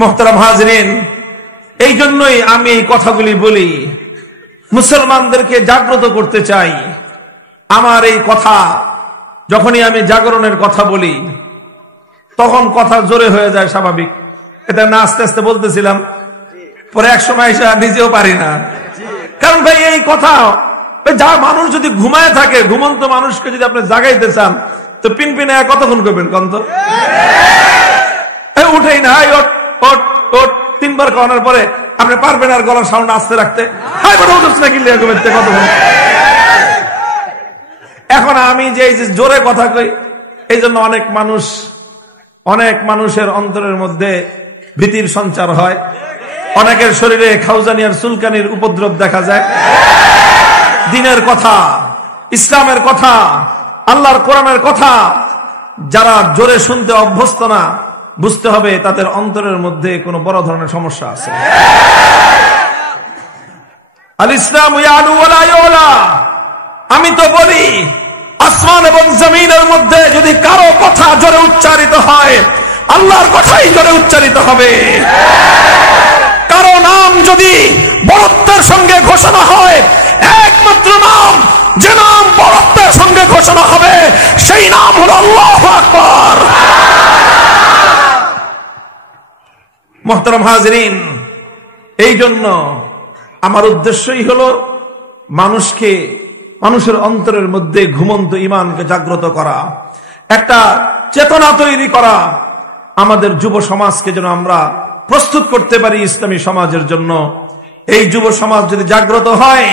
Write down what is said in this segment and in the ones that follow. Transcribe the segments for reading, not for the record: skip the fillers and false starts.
মুহতারাম হাজরিন, এই জন্যই আমি এই কথাগুলি বলি, মুসলমানদেরকে জাগ্রত করতে চাই। আমার এই কথা যখনই আমি জাগরণের কথা বলি তখন কথা জোরে হয়ে যায়, স্বাভাবিক। এটা না আস্তে আস্তে বলতেছিলাম, পরে এক সময় এসে নিজেও পারি না। কারণ ভাই এই কথা যা মানুষ যদি ঘুমায় থাকে, ঘুমন্ত মানুষকে যদি আপনি জাগাইতে চান তো পিনপিনে কতক্ষণ করবেন কন্ত? উঠেই না, ওট ওট ওট তিনবার খাওয়ানোর পরে আপনি পারবেন আর গলার সাউন্ড আস্তে রাখতে? কতক্ষণ? এখন আমি যে জোরে কথা কই, এই জন্য অনেক মানুষের অন্তরের মধ্যে ভীতির সঞ্চার হয়, অনেকের শরীরে খাউজানি আর চুলকানির উপদ্রব দেখা যায়। দ্বীনের কথা, ইসলামের কথা, আল্লাহর কোরআনের কথা যারা জোরে শুনতে অভ্যস্ত না, বুঝতে হবে তাদের অন্তরের মধ্যে কোনো বড় ধরনের সমস্যা আছে। আল ইসলাম ইয়ালু ওয়ালা ইউলা। আমি তো বলি, আসমান এবং জমিনের মধ্যে যদি কারো কথা জোরে উচ্চারিত হয়, আল্লাহর কথাই জোরে উচ্চারিত হবে। কারো নাম যদি বড়ত্বের সঙ্গে ঘোষণা হয়, একমাত্র নাম, যে নাম বড়ত্বের সঙ্গে ঘোষণা হবে, সেই নাম হলো আল্লাহু আকবার। মুহতারাম হাজরিন, এই জন্য আমার উদ্দেশ্যই হলো মানুষের অন্তরের মধ্যে ঘুমন্ত ঈমানকে জাগ্রত করা, একটা চেতনা তৈরি করা, আমাদের যুব সমাজকে যেন আমরা প্রস্তুত করতে পারি ইসলামী সমাজের জন্য। এই যুব সমাজ যদি জাগ্রত হয়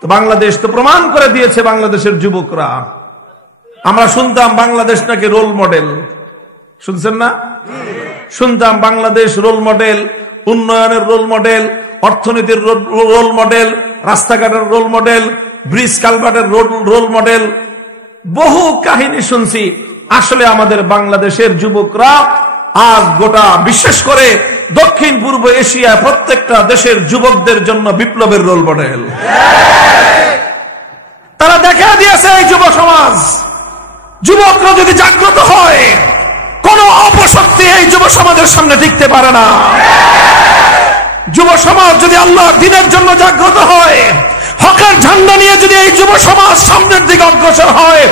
তো বাংলাদেশ তো প্রমাণ করে দিয়েছে, বাংলাদেশের যুবকরা, আমরা শুনতাম বাংলাদেশ নাকি রোল মডেল, শুনছেন না? শুনতাম বাংলাদেশ রোল মডেল, উন্নয়নের রোল মডেল, অর্থনীতির রোল মডেল, রাস্তাঘাটের রোল মডেল, ব্রিজ কালভার্টের রোল মডেল, বহু কাহিনী শুনছি। আসলে আমাদের বাংলাদেশের যুবকরা আজ গোটা, বিশেষ করে দক্ষিণ পূর্ব এশিয়া প্রত্যেকটা দেশের যুবকদের জন্য বিপ্লবের রোল মডেল। তারা দেখা দিয়েছে এই যুব সমাজ, যুবকরা যদি জাগ্রত হয়, কোন অপশক্তি এই যুব সমাজের সামনে টিকতে পারে না। যুব সমাজ যদি আল্লাহর দ্বীনের জন্য জাগ্রত হয়, হকের ঝান্ডা নিয়ে যদি এই যুব সমাজ সামনের দিকে অগ্রসর হয়,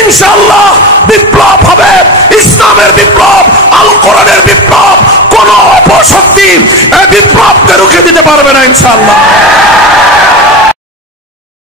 ইনশাআল্লাহ বিপ্লব হবে, ইসলামের বিপ্লব, আল কোরআনের বিপ্লব। কোন অপশক্তি এই বিপ্লবকে রুখে দিতে পারবে না ইনশাআল্লাহ।